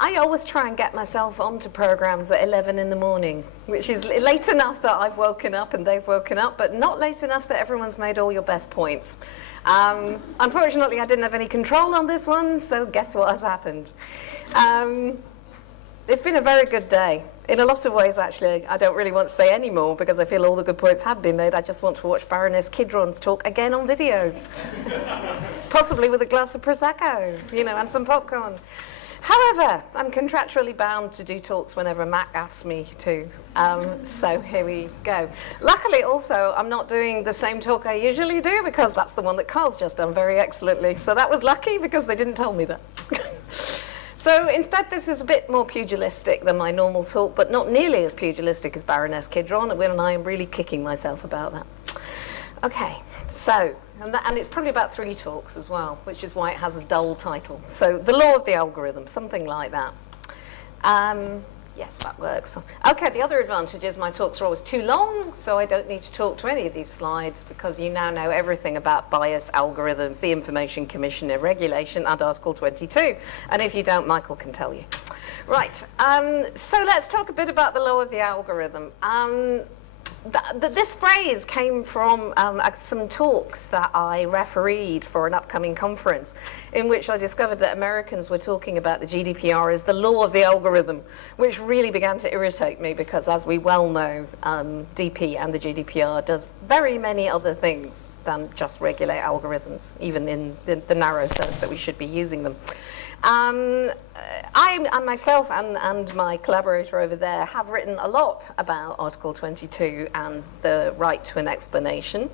I always try and get myself onto programs at 11 in the morning, which is late enough that I've woken up and they've woken up, but not late enough that everyone's made all your best points. Unfortunately, I didn't have any control on this one, so guess what has happened? It's been a very good day. In a lot of ways, actually, I don't really want to say any more because I feel all the good points have been made. I just want to watch Baroness Kidron's talk again on video. Possibly with a glass of Prosecco, you know, and some popcorn. However, I'm contractually bound to do talks whenever Mac asks me to, so here we go. Luckily, also, I'm not doing the same talk I usually do because that's the one that Carl's just done very excellently. So that was lucky because they didn't tell me that. So instead, this is a bit more pugilistic than my normal talk, but not nearly as pugilistic as Baroness Kidron, and I am really kicking myself about that. Okay, so, and it's probably about 3 talks as well, which is why it has a dull title. So, the law of the algorithm, something like that. Yes, that works. Okay, the other advantage is my talks are always too long, so I don't need to talk to any of these slides because you now know everything about bias, algorithms, the Information Commissioner regulation, and Article 22. And if you don't, Michael can tell you. Right, so let's talk a bit about the law of the algorithm. This phrase came from some talks that I refereed for an upcoming conference in which I discovered that Americans were talking about the GDPR as the law of the algorithm, which really began to irritate me because, as we well know, DP and the GDPR does very many other things than just regulate algorithms, even in the narrow sense that we should be using them. I myself and my collaborator over there have written a lot about Article 22 and the right to an explanation,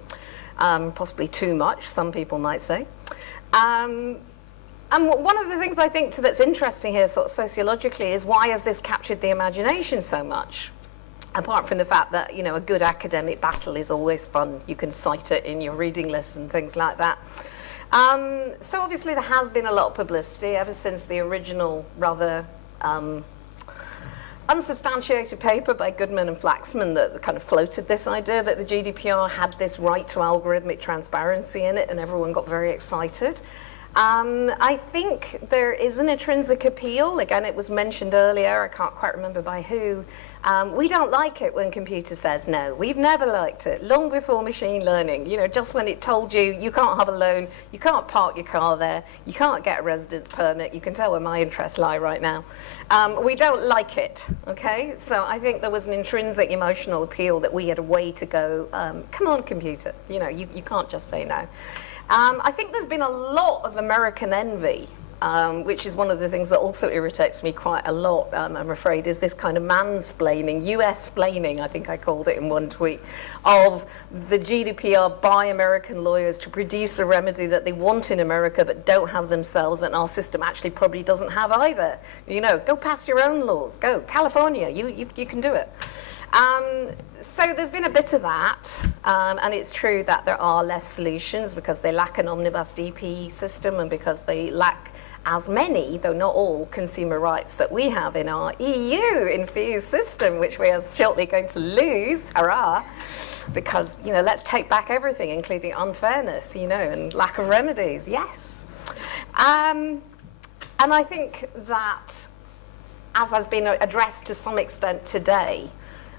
possibly too much, some people might say. And one of the things I think that's interesting here sort of sociologically is why has this captured the imagination so much? Apart from the fact that, you know, a good academic battle is always fun. You can cite it in your reading lists and things like that. So obviously there has been a lot of publicity ever since the original rather unsubstantiated paper by Goodman and Flaxman that kind of floated this idea that the GDPR had this right to algorithmic transparency in it, and everyone got very excited. I think there is an intrinsic appeal. Again, it was mentioned earlier, I can't quite remember by who. We don't like it when computer says no. We've never liked it, long before machine learning. You know, just when it told you, you can't have a loan, you can't park your car there, you can't get a residence permit. You can tell where my interests lie right now. We don't like it, okay? So I think there was an intrinsic emotional appeal that we had a way to go, come on, computer, you know, you can't just say no. I think there's been a lot of American envy, which is one of the things that also irritates me quite a lot, I'm afraid, is this kind of mansplaining, US-splaining, I think I called it in one tweet, of the GDPR by American lawyers to produce a remedy that they want in America but don't have themselves, and our system actually probably doesn't have either. You know, go pass your own laws. Go, California, you can do it. So there's been a bit of that, and it's true that there are less solutions because they lack an omnibus DP system and because they lack as many, though not all, consumer rights that we have in our EU infused system, which we are shortly going to lose, hurrah, because, you know, let's take back everything, including unfairness, you know, and lack of remedies, yes. And I think that, as has been addressed to some extent today,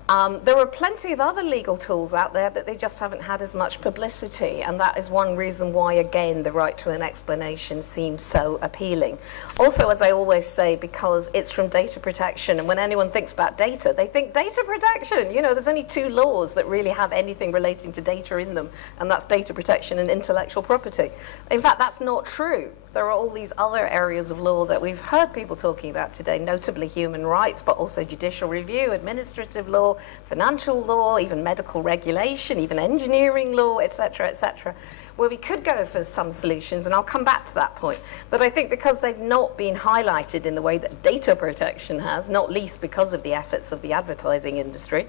there are plenty of other legal tools out there, but they just haven't had as much publicity, and that is one reason why, again, the right to an explanation seems so appealing. Also, as I always say, because it's from data protection, and when anyone thinks about data, they think data protection. You know, there's only 2 laws that really have anything relating to data in them, and that's data protection and intellectual property. In fact, that's not true. There are all these other areas of law that we've heard people talking about today, notably human rights, but also judicial review, administrative law, financial law, even medical regulation, even engineering law, etc., where we could go for some solutions, and I'll come back to that point. But I think because they've not been highlighted in the way that data protection has, not least because of the efforts of the advertising industry,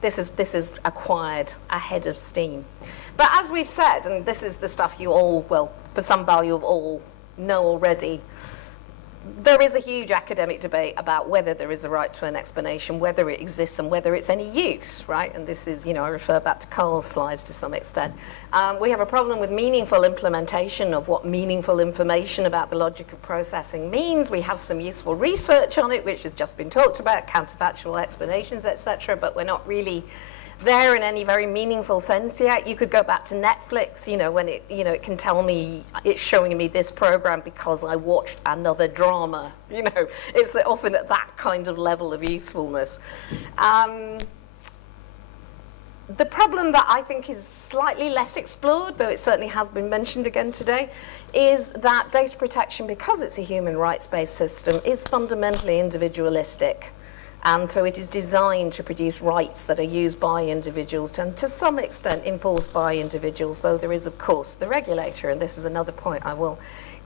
this is acquired a head of steam. But as we've said, and this is the stuff you all, well, for some value of all, know already, there is a huge academic debate about whether there is a right to an explanation, whether it exists, and whether it's any use, right? And this is, I refer back to Carl's slides to some extent. We have a problem with meaningful implementation of what meaningful information about the logic of processing means. We have some useful research on it, which has just been talked about, counterfactual explanations, etc., but we're not really there in any very meaningful sense yet. You could go back to Netflix, when it can tell me it's showing me this program because I watched another drama. It's often at that kind of level of usefulness. The problem that I think is slightly less explored, though it certainly has been mentioned again today, is that data protection, because it's a human rights-based system, is fundamentally individualistic. And so it is designed to produce rights that are used by individuals and to some extent enforced by individuals, though there is, of course, the regulator, and this is another point I will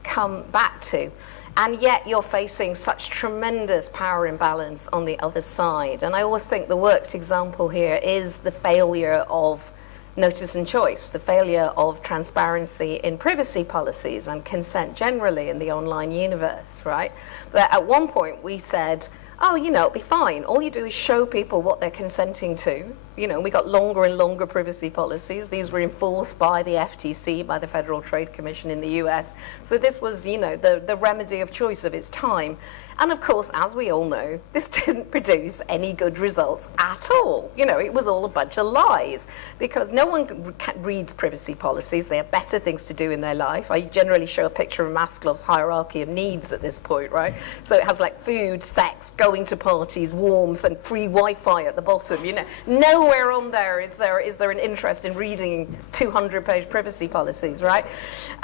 come back to. And yet you're facing such tremendous power imbalance on the other side. And I always think the worked example here is the failure of notice and choice, the failure of transparency in privacy policies and consent generally in the online universe, right? But at one point we said, oh, it'll be fine. All you do is show people what they're consenting to. We got longer and longer privacy policies. These were enforced by the FTC, by the Federal Trade Commission in the US. So this was, the remedy of choice of its time. And of course, as we all know, this didn't produce any good results at all. It was all a bunch of lies because no one reads privacy policies. They have better things to do in their life. I generally show a picture of Maslow's hierarchy of needs at this point, right? So it has like food, sex, going to parties, warmth, and free Wi-Fi at the bottom. Nowhere on there is there an interest in reading 200-page privacy policies, right?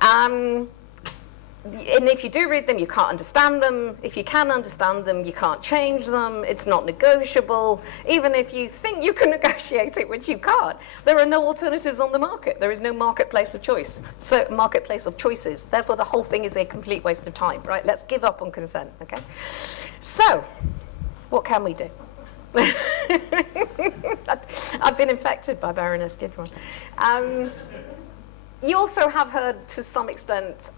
And if you do read them, you can't understand them. If you can understand them, you can't change them. It's not negotiable. Even if you think you can negotiate it, which you can't, there are no alternatives on the market. There is no marketplace of choice. So marketplace of choices. Therefore, the whole thing is a complete waste of time, right? Let's give up on consent, okay? So, what can we do? I've been infected by Baroness Gidron. You also have heard, to some extent,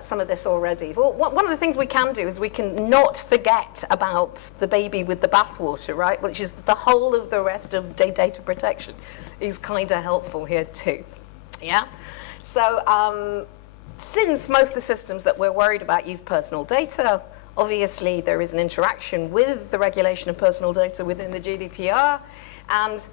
some of this already. Well, one of the things we can do is we can not forget about the baby with the bathwater, right? Which is the whole of the rest of data protection is kind of helpful here too, yeah? So since most of the systems that we're worried about use personal data, obviously there is an interaction with the regulation of personal data within the GDPR, and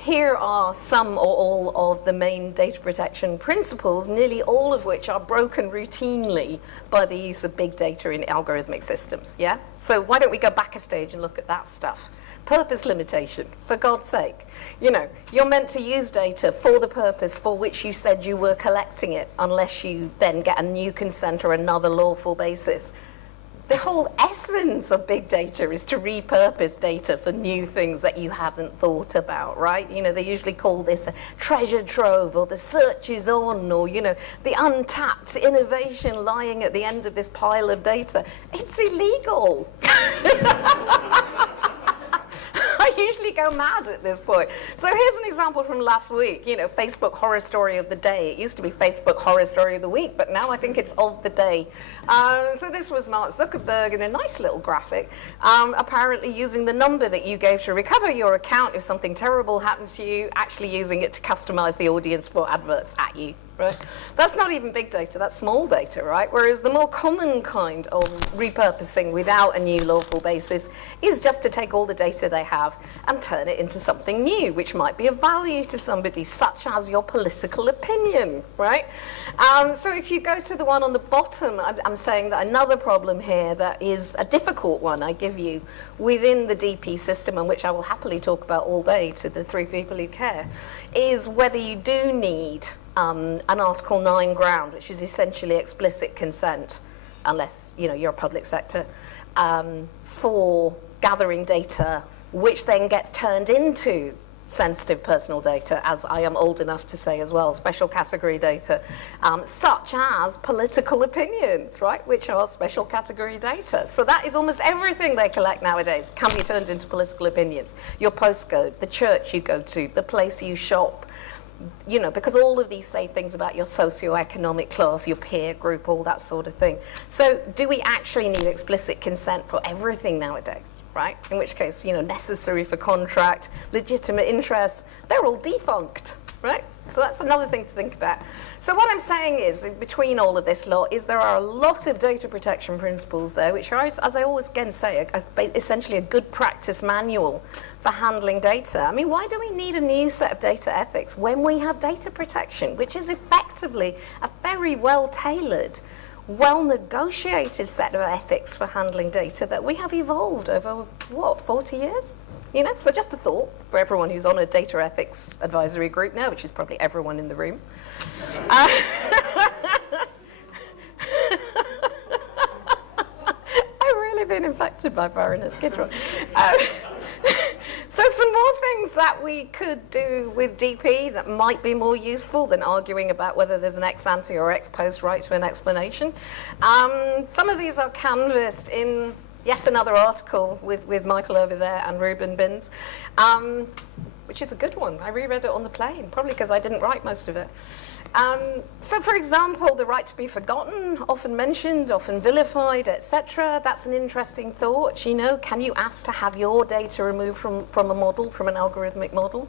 here are some or all of the main data protection principles, nearly all of which are broken routinely by the use of big data in algorithmic systems, yeah? So why don't we go back a stage and look at that stuff? Purpose limitation, for God's sake. You're meant to use data for the purpose for which you said you were collecting it, unless you then get a new consent or another lawful basis. The whole essence of big data is to repurpose data for new things that you hadn't thought about, right? They usually call this a treasure trove, or the search is on, or, the untapped innovation lying at the end of this pile of data. It's illegal. I usually go mad at this point. So here's an example from last week, Facebook horror story of the day. It used to be Facebook horror story of the week, but now I think it's of the day. So this was Mark Zuckerberg in a nice little graphic, apparently using the number that you gave to recover your account if something terrible happened to you, actually using it to customize the audience for adverts at you. Right? That's not even big data, that's small data, right? Whereas the more common kind of repurposing without a new lawful basis is just to take all the data they have and turn it into something new, which might be of value to somebody, such as your political opinion, right? So if you go to the one on the bottom, I'm saying that another problem here that is a difficult one I give you within the DP system, and which I will happily talk about all day to the three people who care, is whether you do need an Article 9 ground, which is essentially explicit consent, unless you're a public sector, for gathering data, which then gets turned into sensitive personal data, as I am old enough to say as well, special category data, such as political opinions, right, which are special category data. So that is almost everything they collect nowadays can be turned into political opinions. Your postcode, the church you go to, the place you shop, you know, because all of these say things about your socioeconomic class, your peer group, all that sort of thing. So do we actually need explicit consent for everything nowadays, right? In which case, you know, necessary for contract, legitimate interest, they're all defunct, right? So that's another thing to think about. So what I'm saying is, between all of this lot, is there are a lot of data protection principles there, which are, as I always again say, essentially a good practice manual for handling data. I mean, why do we need a new set of data ethics when we have data protection, which is effectively a very well-tailored, well-negotiated set of ethics for handling data that we have evolved over, what, 40 years? You know, so just a thought for everyone who's on a data ethics advisory group now, which is probably everyone in the room. I've really been infected by Baroness Kidron. So some more things that we could do with DP that might be more useful than arguing about whether there's an ex ante or ex post right to an explanation. Some of these are canvassed in yet another article with Michael over there and Ruben Binns, which is a good one. I reread it on the plane, probably because I didn't write most of it. So for example, the right to be forgotten, often mentioned, often vilified, etc. That's an interesting thought. You know, can you ask to have your data removed from a model, from an algorithmic model?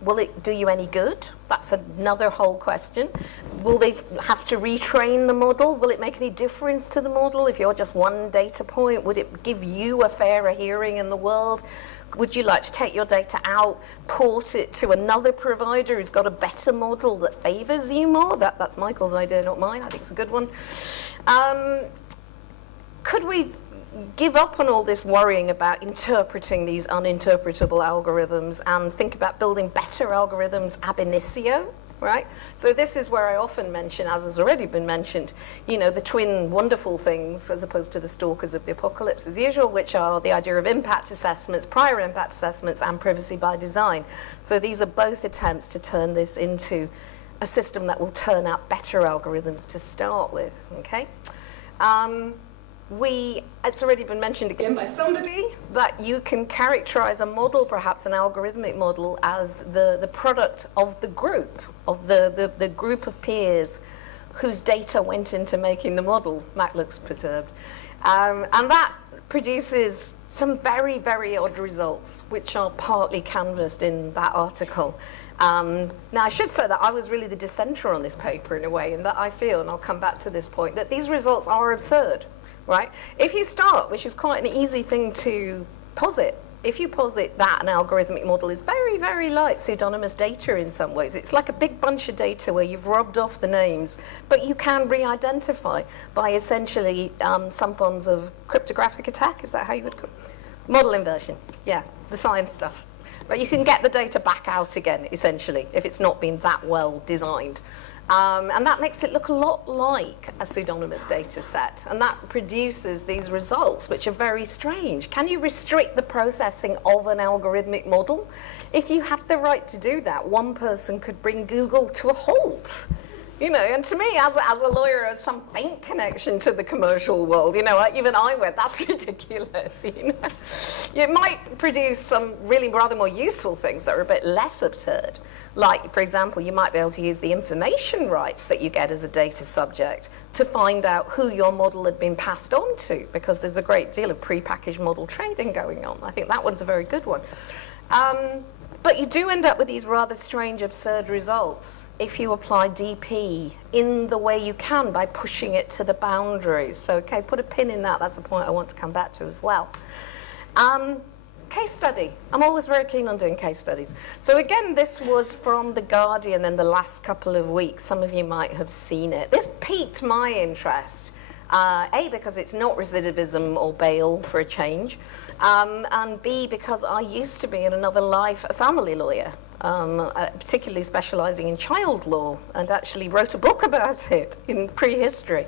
Will it do you any good? That's another whole question. Will they have to retrain the model? Will it make any difference to the model if you're just one data point? Would it give you a fairer hearing in the world? Would you like to take your data out, port it to another provider who's got a better model that favors you more? That's Michael's idea, not mine. I think it's a good one. Could we give up on all this worrying about interpreting these uninterpretable algorithms and think about building better algorithms ab initio, right? So this is where I often mention, as has already been mentioned, you know, the twin wonderful things as opposed to the stalkers of the apocalypse as usual, which are the idea of impact assessments, prior impact assessments, and privacy by design. So these are both attempts to turn this into a system that will turn out better algorithms to start with, okay? It's already been mentioned again by somebody that you can characterize a model, perhaps an algorithmic model, as the product of the group, of the group of peers whose data went into making the model. Matt looks perturbed. And that produces some very, very odd results, which are partly canvassed in that article. Now, I should say that I was really the dissenter on this paper in a way, and that I feel, and I'll come back to this point, that these results are absurd. Right? If you start, which is quite an easy thing to posit, if you posit that an algorithmic model is very, very like pseudonymous data in some ways, it's like a big bunch of data where you've rubbed off the names, but you can re-identify by essentially some forms of cryptographic attack. Is that how you would call it? Model inversion, yeah, the science stuff. But you can get the data back out again, essentially, if it's not been that well designed. And that makes it look a lot like a pseudonymous data set. And that produces these results, which are very strange. Can you restrict the processing of an algorithmic model? If you had the right to do that, one person could bring Google to a halt. You know, and to me, as a lawyer, has some faint connection to the commercial world. You know, even I went, that's ridiculous. You know, it might produce some really rather more useful things that are a bit less absurd. Like, for example, you might be able to use the information rights that you get as a data subject to find out who your model had been passed on to, because there's a great deal of prepackaged model trading going on. I think that one's a very good one. But you do end up with these rather strange, absurd results if you apply DP in the way you can by pushing it to the boundaries. So, okay, put a pin in that. That's the point I want to come back to as well. Case study. I'm always very keen on doing case studies. So again, this was from The Guardian in the last couple of weeks. Some of you might have seen it. This piqued my interest. A, because it's not recidivism or bail for a change, and B, because I used to be in another life a family lawyer, particularly specializing in child law, and actually wrote a book about it in prehistory,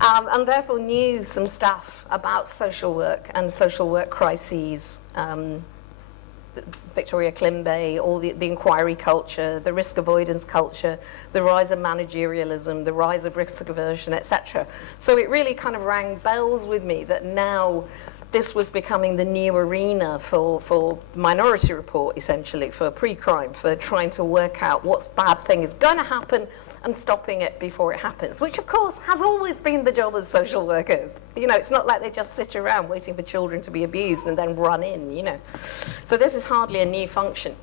and therefore knew some stuff about social work and social work crises, Victoria Klimbay, all the inquiry culture, the risk avoidance culture, the rise of managerialism, the rise of risk aversion, etc. So it really kind of rang bells with me that now this was becoming the new arena for Minority Report, essentially, for pre-crime, for trying to work out what's bad thing is going to happen and stopping it before it happens, which of course has always been the job of social workers. You know, it's not like they just sit around waiting for children to be abused and then run in, you know. So this is hardly a new function.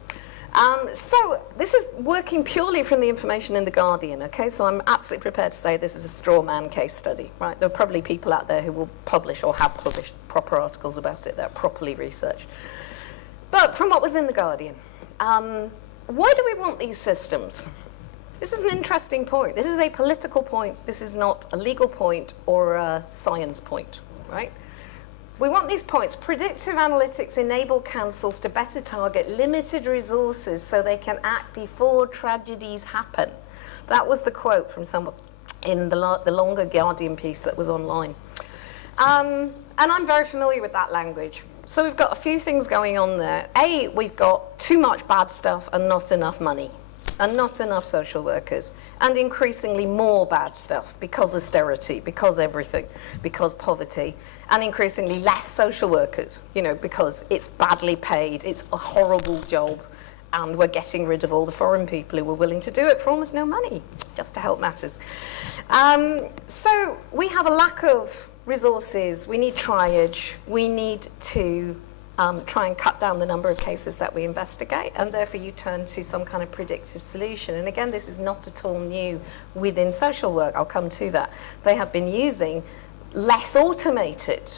So this is working purely from the information in The Guardian, okay? So I'm absolutely prepared to say this is a straw man case study, right? There are probably people out there who will publish or have published proper articles about it that are properly researched. But from what was in The Guardian, why do we want these systems? This is an interesting point. This is a political point. This is not a legal point or a science point, right? We want these points. Predictive analytics enable councils to better target limited resources so they can act before tragedies happen. That was the quote from someone in the longer Guardian piece that was online. And I'm very familiar with that language. So we've got a few things going on there. A, we've got too much bad stuff and not enough money, and not enough social workers, and increasingly more bad stuff because austerity, because everything, because poverty, and increasingly less social workers, you know, because it's badly paid, it's a horrible job, and we're getting rid of all the foreign people who were willing to do it for almost no money, just to help matters. So we have a lack of resources, we need triage, we need to try and cut down the number of cases that we investigate, and therefore you turn to some kind of predictive solution. And again, this is not at all new within social work. I'll come to that. They have been using less automated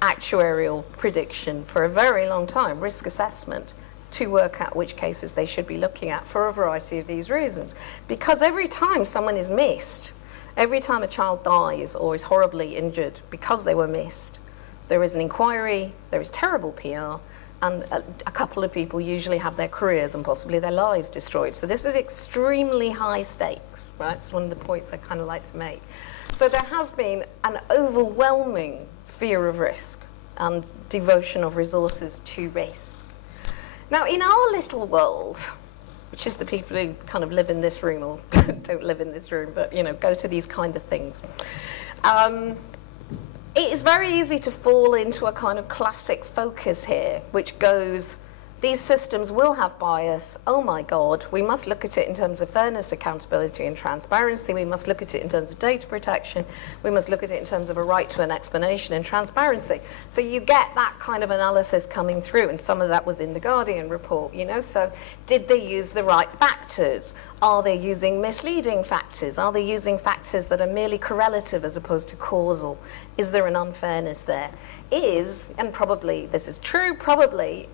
actuarial prediction for a very long time, risk assessment, to work out which cases they should be looking at for a variety of these reasons. Because every time someone is missed, every time a child dies or is horribly injured because they were missed, there is an inquiry, there is terrible PR, and a couple of people usually have their careers and possibly their lives destroyed. So this is extremely high stakes, right? It's one of the points I kind of like to make. So there has been an overwhelming fear of risk and devotion of resources to risk. Now, in our little world, which is the people who kind of live in this room or don't live in this room, but, you know, go to these kind of things, it is very easy to fall into a kind of classic focus here, which goes, these systems will have bias. Oh my God, we must look at it in terms of fairness, accountability, and transparency. We must look at it in terms of data protection. We must look at it in terms of a right to an explanation and transparency. So you get that kind of analysis coming through, and some of that was in the Guardian report, you know. So did they use the right factors? Are they using misleading factors? Are they using factors that are merely correlative as opposed to causal? Is there an unfairness there? And probably this is true, probably,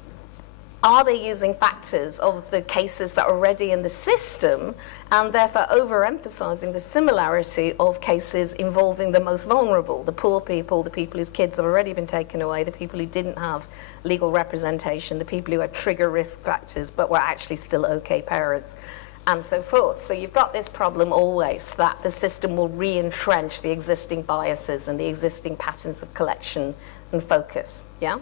are they using factors of the cases that are already in the system and therefore overemphasizing the similarity of cases involving the most vulnerable, the poor people, the people whose kids have already been taken away, the people who didn't have legal representation, the people who had trigger risk factors but were actually still okay parents, and so forth. So you've got this problem always that the system will re-entrench the existing biases and the existing patterns of collection and focus, yeah?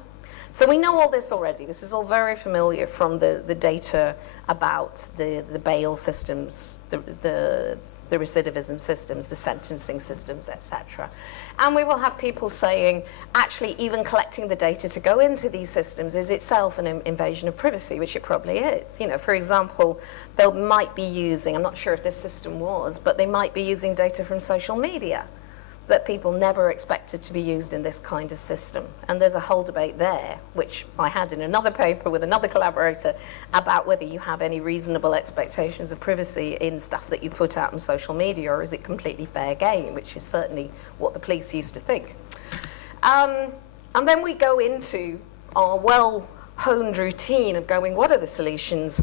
So we know all this already. This is all very familiar from the data about the bail systems, the recidivism systems, the sentencing systems, etc. And we will have people saying, actually, even collecting the data to go into these systems is itself an invasion of privacy, which it probably is. You know, for example, they might be using, I'm not sure if this system was, but they might be using data from social media that people never expected to be used in this kind of system. And there's a whole debate there, which I had in another paper with another collaborator, about whether you have any reasonable expectations of privacy in stuff that you put out on social media, or is it completely fair game, which is certainly what the police used to think. And then we go into our well-honed routine of going, what are the solutions?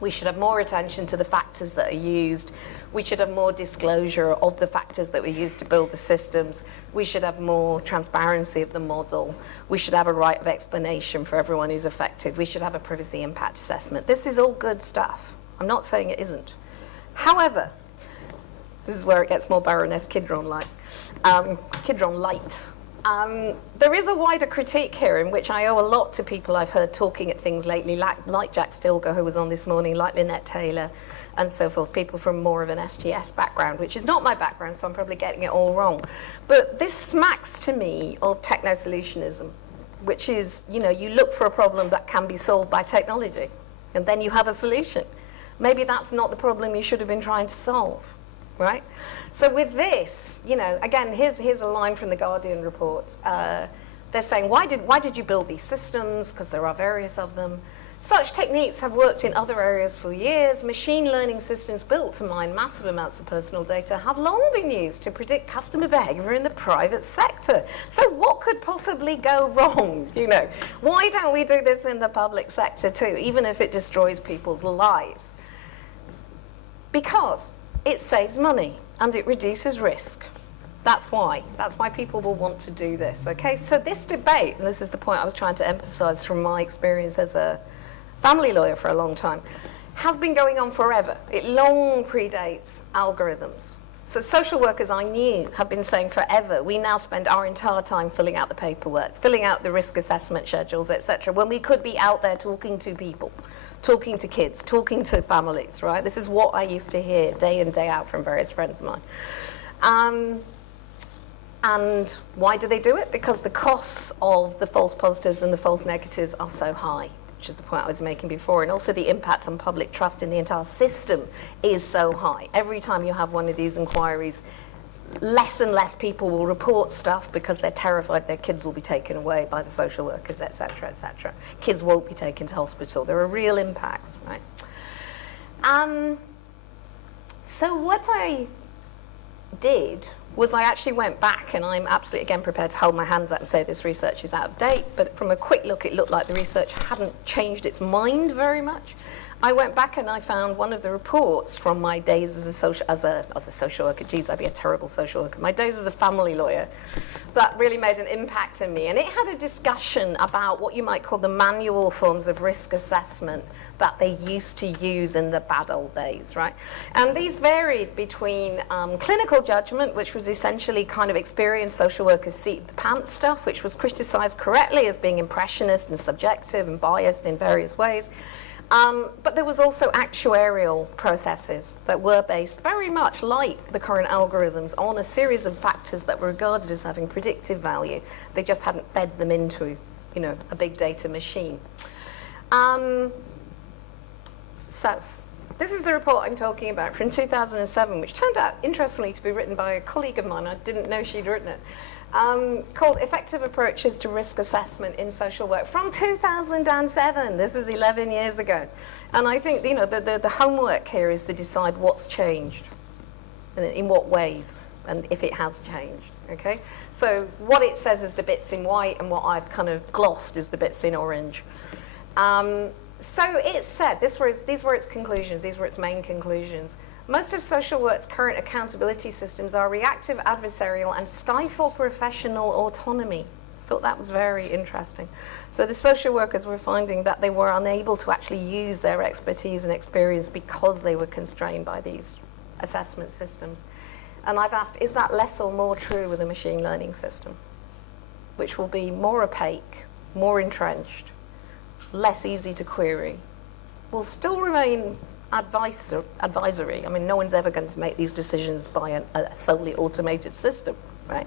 We should have more attention to the factors that are used. We should have more disclosure of the factors that we use to build the systems. We should have more transparency of the model. We should have a right of explanation for everyone who's affected. We should have a privacy impact assessment. This is all good stuff. I'm not saying it isn't. However, this is where it gets more Baroness Kidron-like. Kidron-light. There is a wider critique here in which I owe a lot to people I've heard talking at things lately, like Jack Stilger, who was on this morning, like Lynette Taylor, and so forth, people from more of an STS background, which is not my background, so I'm probably getting it all wrong. But this smacks to me of techno-solutionism. which is, you know, you look for a problem that can be solved by technology, and then you have a solution. Maybe that's not the problem you should have been trying to solve, right? So with this, you know, again, here's a line from the Guardian report. They're saying, why did you build these systems? Because there are various of them. Such techniques have worked in other areas for years. Machine learning systems built to mine massive amounts of personal data have long been used to predict customer behavior in the private sector. So what could possibly go wrong? You know, why don't we do this in the public sector too, even if it destroys people's lives? Because it saves money and it reduces risk. That's why people will want to do this, okay? So this debate, and this is the point I was trying to emphasize from my experience as a family lawyer for a long time, has been going on forever. It long predates algorithms. So social workers I knew have been saying forever, we now spend our entire time filling out the paperwork, filling out the risk assessment schedules, etc., when we could be out there talking to people, talking to kids, talking to families, right? This is what I used to hear day in, day out from various friends of mine. And why do they do it? Because the costs of the false positives and the false negatives are so high, which is the point I was making before, and also the impact on public trust in the entire system is so high. Every time you have one of these inquiries, less and less people will report stuff because they're terrified their kids will be taken away by the social workers, etc., etc. Kids won't be taken to hospital. There are real impacts, right? So what I did was I actually went back, and I'm absolutely, again, prepared to hold my hands up and say this research is out of date, but from a quick look, it looked like the research hadn't changed its mind very much. I went back and I found one of the reports from my days as a social worker. Geez, I'd be a terrible social worker. My days as a family lawyer, that really made an impact on me. And it had a discussion about what you might call the manual forms of risk assessment that they used to use in the bad old days, right? And these varied between clinical judgment, which was essentially kind of experienced social workers seat the pants stuff, which was criticized correctly as being impressionist and subjective and biased in various ways. But there was also actuarial processes that were based very much like the current algorithms on a series of factors that were regarded as having predictive value. They just hadn't fed them into, you know, a big data machine. So this is the report I'm talking about from 2007, which turned out, interestingly, to be written by a colleague of mine. I didn't know she'd written it. Called Effective Approaches to Risk Assessment in Social Work from 2007. This was 11 years ago. And I think, you know, the homework here is to decide what's changed and in what ways and if it has changed, okay? So what it says is the bits in white, and what I've kind of glossed is the bits in orange. So it said, these were its conclusions, these were its main conclusions. Most of social work's current accountability systems are reactive, adversarial, and stifle professional autonomy. Thought that was very interesting. So the social workers were finding that they were unable to actually use their expertise and experience because they were constrained by these assessment systems. And I've asked, is that less or more true with a machine learning system, which will be more opaque, more entrenched, less easy to query, will still remain advisory. I mean, no one's ever going to make these decisions by a solely automated system, right?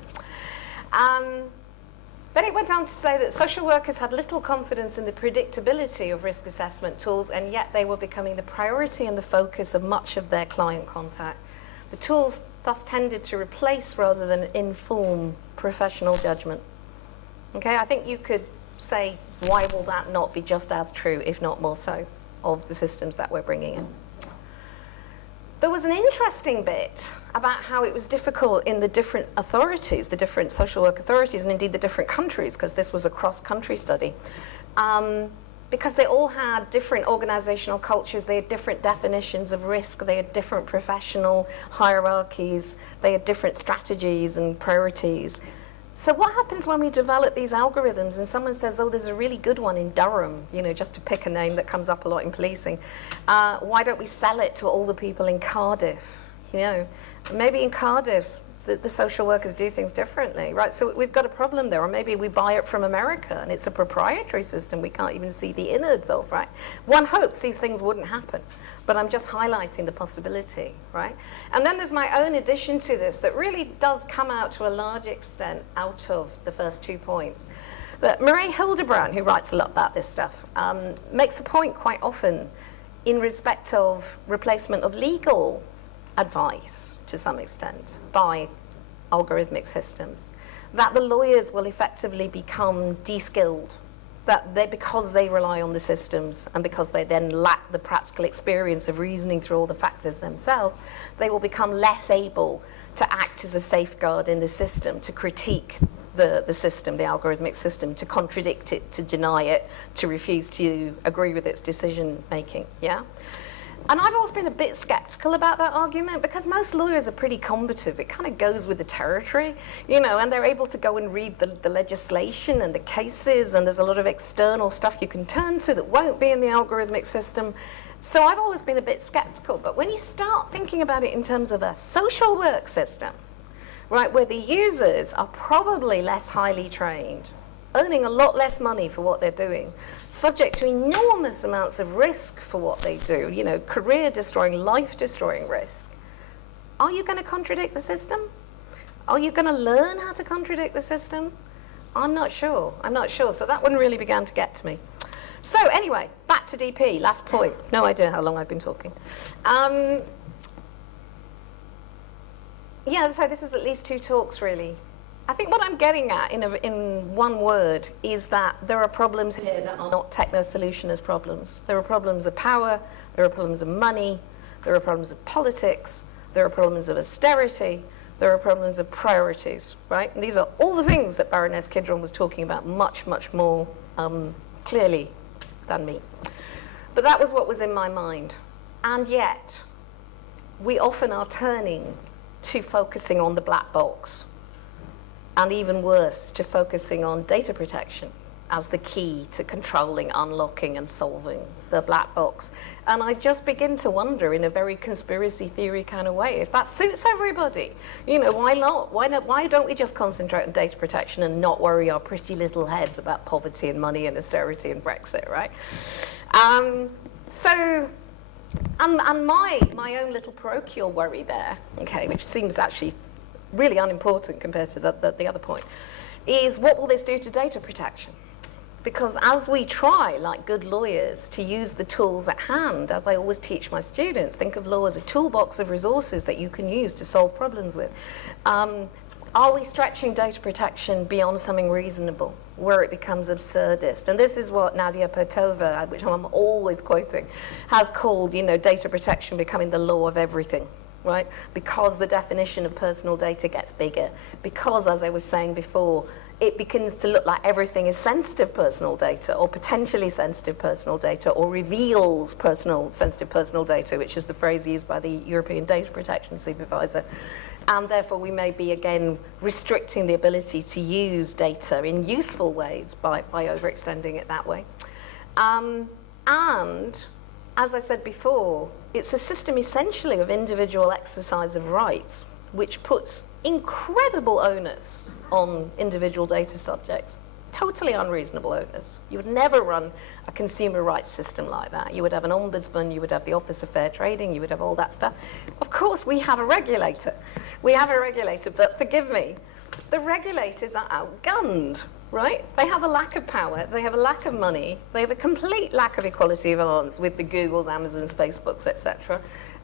Then it went on to say that social workers had little confidence in the predictability of risk assessment tools, and yet they were becoming the priority and the focus of much of their client contact. The tools thus tended to replace rather than inform professional judgment. Okay, I think you could say, why will that not be just as true, if not more so, of the systems that we're bringing in? There was an interesting bit about how it was difficult in the different authorities, the different social work authorities, and indeed the different countries, because this was a cross-country study, because they all had different organizational cultures, they had different definitions of risk, they had different professional hierarchies, they had different strategies and priorities. So what happens when we develop these algorithms and someone says, oh, there's a really good one in Durham, you know, just to pick a name that comes up a lot in policing. Why don't we sell it to all the people in Cardiff? You know, maybe in Cardiff, the social workers do things differently, right? So we've got a problem there. Or maybe we buy it from America and it's a proprietary system we can't even see the innards of, right? One hopes these things wouldn't happen, but I'm just highlighting the possibility, right? And then there's my own addition to this that really does come out to a large extent out of the first 2 points. But Murray Hildebrand, who writes a lot about this stuff, makes a point quite often in respect of replacement of legal advice, to some extent, by algorithmic systems, that the lawyers will effectively become de-skilled, because they rely on the systems and because they then lack the practical experience of reasoning through all the factors themselves, they will become less able to act as a safeguard in the system, to critique the system, the algorithmic system, to contradict it, to deny it, to refuse to agree with its decision making, yeah? And I've always been a bit skeptical about that argument because most lawyers are pretty combative. It kind of goes with the territory, you know, and they're able to go and read the legislation and the cases, and there's a lot of external stuff you can turn to that won't be in the algorithmic system. So I've always been a bit skeptical. But when you start thinking about it in terms of a social work system, right, where the users are probably less highly trained, earning a lot less money for what they're doing, subject to enormous amounts of risk for what they do, you know, career-destroying, life-destroying risk. Are you going to contradict the system? Are you going to learn how to contradict the system? I'm not sure. I'm not sure. So that one really began to get to me. So anyway, back to DP, last point. No idea how long I've been talking. Yeah, so this is at least 2 talks, really. I think what I'm getting at in one word is that there are problems here that are not techno-solutionist problems. There are problems of power, there are problems of money, there are problems of politics, there are problems of austerity, there are problems of priorities, right? And these are all the things that Baroness Kidron was talking about much, much more clearly than me. But that was what was in my mind. And yet, we often are turning to focusing on the black box. And even worse, to focusing on data protection as the key to controlling, unlocking, and solving the black box. And I just begin to wonder, in a very conspiracy theory kind of way, if that suits everybody. You know, why not? Why don't we just concentrate on data protection and not worry our pretty little heads about poverty and money and austerity and Brexit, right? And my own little parochial worry there, okay, which seems actually really unimportant compared to the other point, is what will this do to data protection? Because as we try, like good lawyers, to use the tools at hand, as I always teach my students, think of law as a toolbox of resources that you can use to solve problems with. Are we stretching data protection beyond something reasonable, where it becomes absurdist? And this is what Nadia Pertova, which I'm always quoting, has called, you know, data protection becoming the law of everything. Right? Because the definition of personal data gets bigger, because, as I was saying before, it begins to look like everything is sensitive personal data or potentially sensitive personal data or reveals sensitive personal data, which is the phrase used by the European Data Protection Supervisor. And therefore we may be again restricting the ability to use data in useful ways by overextending it that way. And as I said before, it's a system essentially of individual exercise of rights, which puts incredible onus on individual data subjects, totally unreasonable onus. You would never run a consumer rights system like that. You would have an ombudsman, you would have the Office of Fair Trading, you would have all that stuff. Of course, we have a regulator. We have a regulator, but forgive me, the regulators are outgunned. Right? They have a lack of power, they have a lack of money, they have a complete lack of equality of arms with the Googles, Amazons, Facebooks, etc.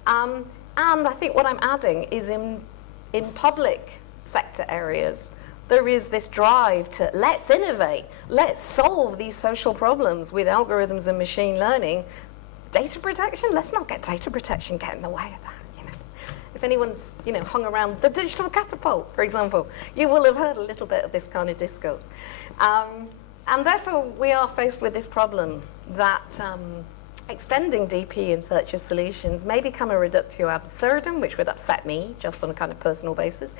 And I think what I'm adding is in public sector areas, there is this drive to let's innovate, let's solve these social problems with algorithms and machine learning. Data protection? Let's not get data protection get in the way of that. If anyone's, you know, hung around the digital catapult, for example, you will have heard a little bit of this kind of discourse. And therefore, we are faced with this problem that extending DP in search of solutions may become a reductio absurdum, which would upset me just on a kind of personal basis,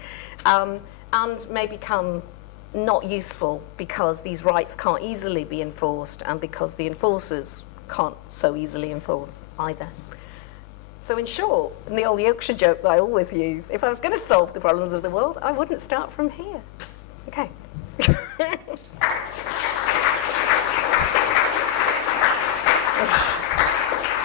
and may become not useful because these rights can't easily be enforced and because the enforcers can't so easily enforce either. So in short, in the old Yorkshire joke that I always use, if I was going to solve the problems of the world, I wouldn't start from here. Okay.